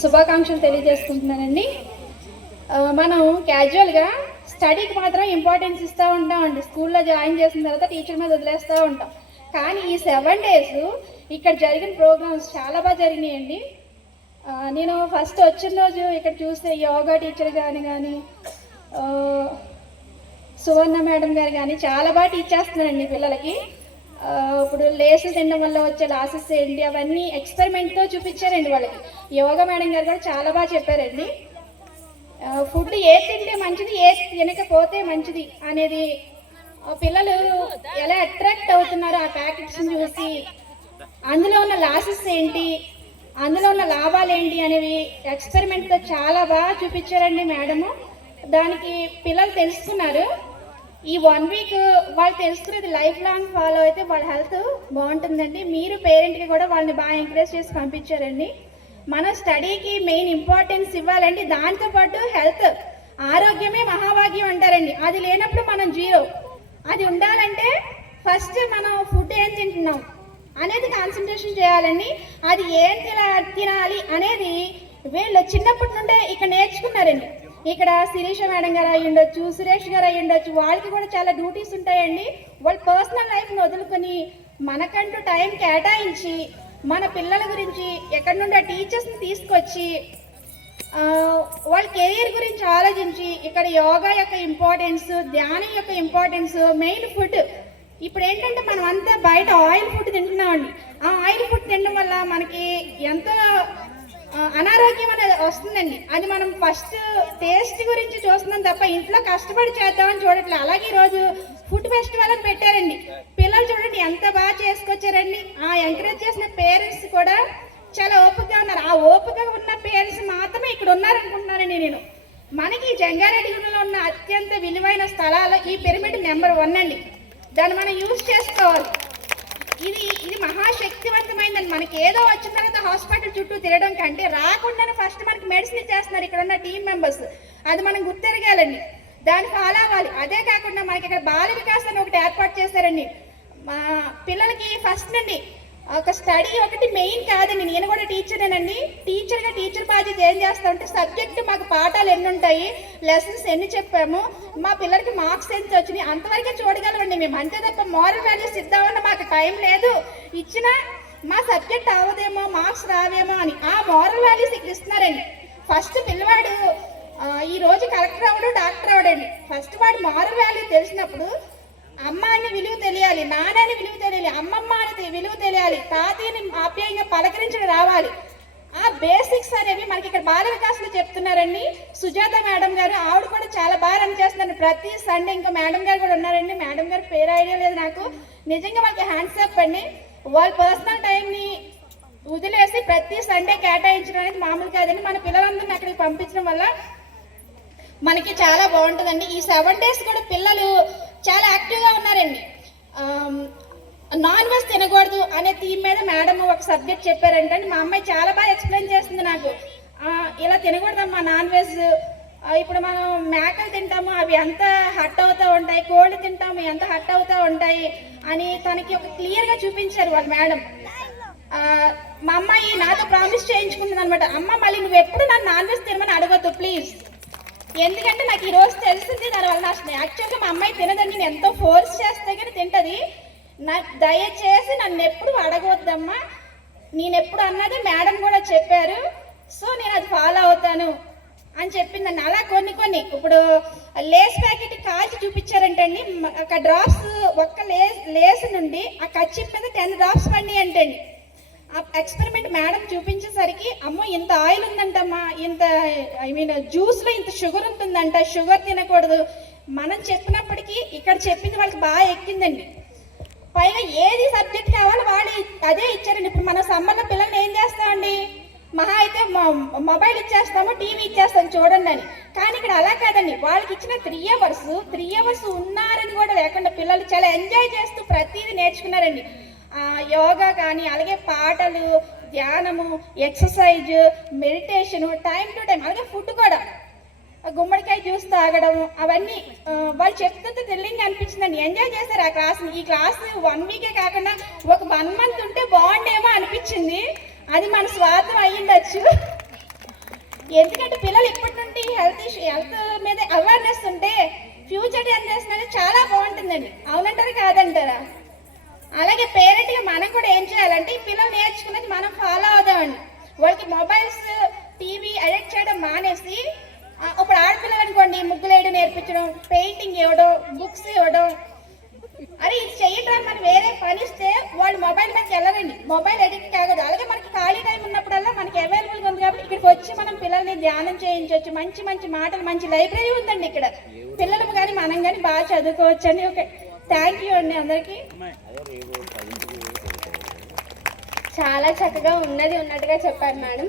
శుభాకాంక్షలు తెలియజేసుకుంటున్నానండి. మనం క్యాజువల్గా స్టడీకి మాత్రం ఇంపార్టెన్స్ ఇస్తూ ఉంటామండి. స్కూల్లో జాయిన్ చేసిన తర్వాత టీచర్ మీద వదిలేస్తూ ఉంటాం. కానీ ఈ 7 days ఇక్కడ జరిగిన ప్రోగ్రామ్స్ చాలా బాగా జరిగినాయండి. నేను ఫస్ట్ వచ్చిన రోజు ఇక్కడ చూస్తే యోగా టీచర్ కానీ సువర్ణ మేడం గారు కానీ చాలా బాగా టీచ్ చేస్తున్నారండి పిల్లలకి. ఇప్పుడు లేసులు తినడం వల్ల వచ్చే లాసెస్ ఏంటి అవన్నీ ఎక్స్పెరిమెంట్తో చూపించారండి వాళ్ళకి. యోగా మేడం గారు కూడా చాలా బాగా చెప్పారండి. ఫుడ్ ఏది తింటే మంచిది, ఏది తినకపోతే మంచిది అనేది పిల్లలు ఎలా అట్రాక్ట్ అవుతున్నారో ఆ ప్యాకెట్స్ని చూసి అందులో ఉన్న లాసెస్ ఏంటి, అందులో ఉన్న లాభాలు ఏంటి అనేవి ఎక్స్పెరిమెంట్తో చాలా బాగా చూపించారండి మేడము. దానికి పిల్లలు తెలుసుకున్నారు. ఈ 1 week వాళ్ళు తెలుసుకునేది లైఫ్ లాంగ్ ఫాలో అయితే వాళ్ళ హెల్త్ బాగుంటుందండి. మీరు పేరెంట్కి కూడా వాళ్ళని బాగా ఎంకరేజ్ చేసి పంపించారండి. మన స్టడీకి మెయిన్ ఇంపార్టెన్స్ ఇవ్వాలండి. దాంతోపాటు హెల్త్, ఆరోగ్యమే మహాభాగ్యం అంటారండి. అది లేనప్పుడు మనం జీరో. అది ఉండాలంటే ఫస్ట్ మనం ఫుడ్ ఏం తింటున్నాం అనేది కాన్సన్ట్రేషన్ చేయాలండి. అది ఏం తినాలి అనేది వీళ్ళు చిన్నప్పటి నుండే ఇక్కడ నేర్చుకున్నారండి. ఇక్కడ శిరీష మేడం గారు అయ్యి ఉండొచ్చు, సురేష్ గారు అయ్యి ఉండొచ్చు, వాళ్ళకి కూడా చాలా డ్యూటీస్ ఉంటాయండి. వాళ్ళ పర్సనల్ లైఫ్ని వదులుకొని మనకంటూ టైం కేటాయించి మన పిల్లల గురించి ఎక్కడి నుండి ఆ టీచర్స్ని తీసుకొచ్చి వాళ్ళ కెరీర్ గురించి ఆలోచించి ఇక్కడ యోగా యొక్క ఇంపార్టెన్స్, ధ్యానం యొక్క ఇంపార్టెన్స్, మెయిన్ ఫుడ్. ఇప్పుడు ఏంటంటే మనం అంతా బయట ఆయిల్ ఫుడ్ తింటున్నామండి. ఆ ఆయిల్ ఫుడ్ తినడం వల్ల మనకి ఎంతో అనారోగ్యం అనేది వస్తుందండి. అది మనం ఫస్ట్ టేస్ట్ గురించి చూస్తున్నాం తప్ప ఇంట్లో కష్టపడి చేద్దామని చూడట్లేదు. అలాగే ఈరోజు ఫుడ్ ఫెస్టివల్ అని పెట్టారండి. పిల్లలు చూడండి ఎంత బాగా చేసుకొచ్చారండి. ఆ ఎంకరేజ్ చేసిన పేరెంట్స్ కూడా చాలా ఓపికగా ఉన్నారు. ఆ ఓపికగా ఉన్న పేరెంట్స్ మాత్రమే ఇక్కడ ఉన్నారనుకుంటున్నానండి నేను. మనకి జంగారెడ్డిగూడలో ఉన్న అత్యంత విలువైన స్థలాలు ఈ పిరమిడ్ నెంబర్ 1 అండి. దాన్ని మనం యూజ్ చేసుకోవాలి. ఇది మహాశక్తివంతమైందని. మనకి ఏదో వచ్చిన తర్వాత హాస్పిటల్ చుట్టూ తిరగడం కంటే రాకుండానే ఫస్ట్ మనకి మెడిసిన్ ఇచ్చేస్తున్నారు ఇక్కడ ఉన్న టీం మెంబర్స్. అది మనం గుర్తెరగాలండి, దాన్ని ఫాలో అవ్వాలి. అదే కాకుండా మనకి ఇక్కడ బాల వికాస్ అని ఒకటి ఏర్పాటు చేశారండి. మా పిల్లలకి ఫస్ట్ నుండి ఒక స్టడీ ఒకటి మెయిన్ కాదండి. నేను కూడా టీచరేనండి. టీచర్ బాధ్యత ఏం చేస్తామంటే సబ్జెక్ట్ మాకు పాఠాలు ఎన్ని ఉంటాయి, లెసన్స్ ఎన్ని చెప్పాము, మా పిల్లలకి మార్క్స్ ఎంత వచ్చినాయి అంతవరకే చూడగలమండి మేము. అంతే తప్ప మోరల్ వాల్యూస్ ఇద్దామన్న మాకు టైం లేదు. ఇచ్చిన మా సబ్జెక్ట్ అవ్వదేమో, మార్క్స్ రావేమో అని ఆ మోరల్ వాల్యూస్ ఇక్కడ ఇస్తున్నారండి. ఫస్ట్ పిల్లవాడు ఈరోజు కలెక్టర్ అవ్వడు, డాక్టర్ అవడండి. ఫస్ట్ వాడు మోరల్ వాల్యూ తెలిసినప్పుడు అమ్మ అని విలువ తెలియాలి, నాన్న అని విలువ తెలియాలి, అమ్మమ్మ అని విలువ తెలియాలి, తాతయ్యని ఆప్యాయంగా పలకరించడం రావాలి. ఆ బేసిక్స్ అనేవి మనకి ఇక్కడ బాల వికాస్లో చెప్తున్నారండి. సుజాత మేడం గారు, ఆవిడ కూడా చాలా బాగా రన్ చేస్తున్నారు ప్రతి సండే. ఇంకా మేడం గారు కూడా ఉన్నారండి. మేడం గారు పేరు ఐడియా లేదు నాకు. నిజంగా వాళ్ళకి హ్యాండ్స్ అప్ అండి. వాళ్ళ పర్సనల్ టైంని వదిలేసి ప్రతి సండే కేటాయించడం అనేది మామూలు కాదండి. మన పిల్లలందరినీ అక్కడికి పంపించడం వల్ల మనకి చాలా బాగుంటుందండి. ఈ 7 days కూడా పిల్లలు చాలా యాక్టివ్గా ఉన్నారండి. నాన్ వెజ్ తినకూడదు అనే థీమ్ మీద మేడం ఒక సబ్జెక్ట్ చెప్పారంటే మా అమ్మాయి చాలా బాగా ఎక్స్ప్లెయిన్ చేస్తుంది నాకు. ఇలా తినకూడదమ్మా నాన్ వెజ్. ఇప్పుడు మనం మేకలు తింటాము, అవి ఎంత హట్ అవుతూ ఉంటాయి, కోళ్ళు తింటాము ఎంత హట్ అవుతూ ఉంటాయి అని తనకి ఒక క్లియర్గా చూపించారు వాళ్ళ మేడం. మా అమ్మాయి నాతో ప్రామిస్ చేయించుకుంటుంది అనమాట, అమ్మ మళ్ళీ నువ్వు ఎప్పుడు నన్ను నాన్ వెజ్ తినమని అడగొద్దు ప్లీజ్. ఎందుకంటే నాకు ఈరోజు తెలిసింది దానివల్ల నష్టం. యాక్చువల్గా మా అమ్మాయి తినదండి, నేను ఎంతో ఫోర్స్ చేస్తే కానీ తింటుంది. దయచేసి నన్ను ఎప్పుడు అడగవద్దమ్మా, నేను ఎప్పుడు అన్నది మేడం కూడా చెప్పారు, సో నేను అది ఫాలో అవుతాను అని చెప్పిందండి. అలా కొన్ని ఇప్పుడు లేస్ ప్యాకెట్ కాల్చి చూపించారంటండి. ఒక డ్రాప్స్ ఒక్క లేస్ నుండి ఆ కచ్చి మీద 10 drops పడి అంటండి. ఆ ఎక్స్పెరిమెంట్ మేడం చూపించేసరికి అమ్మో ఇంత ఆయిల్ ఉందంటమ్మా, ఇంత జ్యూస్లో ఇంత షుగర్ ఉంటుందంట, షుగర్ తినకూడదు. మనం చెప్పినప్పటికీ ఇక్కడ చెప్పింది వాళ్ళకి బాగా ఎక్కిందండి. పైగా ఏది సబ్జెక్ట్ కావాలో వాళ్ళు అదే ఇచ్చారండి. ఇప్పుడు మన సమ్మర్లో పిల్లల్ని ఏం చేస్తామండి, మహా అయితే మొబైల్ ఇచ్చేస్తాము, టీవీ ఇచ్చేస్తాము చూడండి అని. కానీ ఇక్కడ అలా కాదండి. వాళ్ళకి ఇచ్చిన 3 hours ఉన్నారని కూడా లేకుండా పిల్లలు చాలా ఎంజాయ్ చేస్తూ ప్రతిదీ నేర్చుకున్నారండి. యోగా కానీ అలాగే పాటలు, ధ్యానము, exercise, meditation, time to time, అలాగే ఫుడ్ కూడా గుమ్మడికాయ జ్యూస్ తాగడం అవన్నీ వాళ్ళు చెప్తుంటే థ్రిల్లింగ్ అనిపించిందండి. ఎంజాయ్ చేశారు ఆ క్లాస్ని. ఈ క్లాస్ 1 week కాకుండా ఒక 1 month ఉంటే బాగుండేమో అనిపించింది. అది మన స్వార్థం అయ్యిండొచ్చు. ఎందుకంటే పిల్లలు ఇప్పటి నుండి హెల్త్ మీద అవేర్నెస్ ఉంటే ఫ్యూచర్ జనరేషన్ అనేది చాలా బాగుంటుందండి. అవునంటారా కాదంటారా? అలాగే పేరెంట్గా మనం కూడా ఏం చేయాలంటే ఈ పిల్లలు నేర్చుకున్నది మనం ఫాలో అవుదామండి. వాళ్ళకి మొబైల్స్ టీవీ అడిక్ట్ చేయడం మానేసి ఇప్పుడు ఆడపిల్లలు అనుకోండి ముగ్గులు వేయడం నేర్పించడం, పెయింటింగ్ ఇవ్వడం, బుక్స్ ఇవ్వడం. అరే ఇది చేయడానికి మనం వేరే పని ఇస్తే వాళ్ళు మొబైల్ మీదకి వెళ్ళరండి, మొబైల్ ఎడిక్ట్ కాకూడదు. అలాగే మనకి ఖాళీ టైం ఉన్నప్పుడల్లా మనకి అవైలబుల్గా ఉంది కాబట్టి ఇక్కడికి వచ్చి మనం పిల్లల్ని ధ్యానం చేయించవచ్చు. మంచి మంచి మాటలు, మంచి లైబ్రరీ ఉందండి ఇక్కడ. పిల్లలు కానీ మనం కానీ బాగా చదువుకోవచ్చు అండి. ఓకే, థ్యాంక్ యూ అండి అందరికీ. చాలా చక్కగా ఉన్నది ఉన్నట్టుగా చెప్పారు మేడం.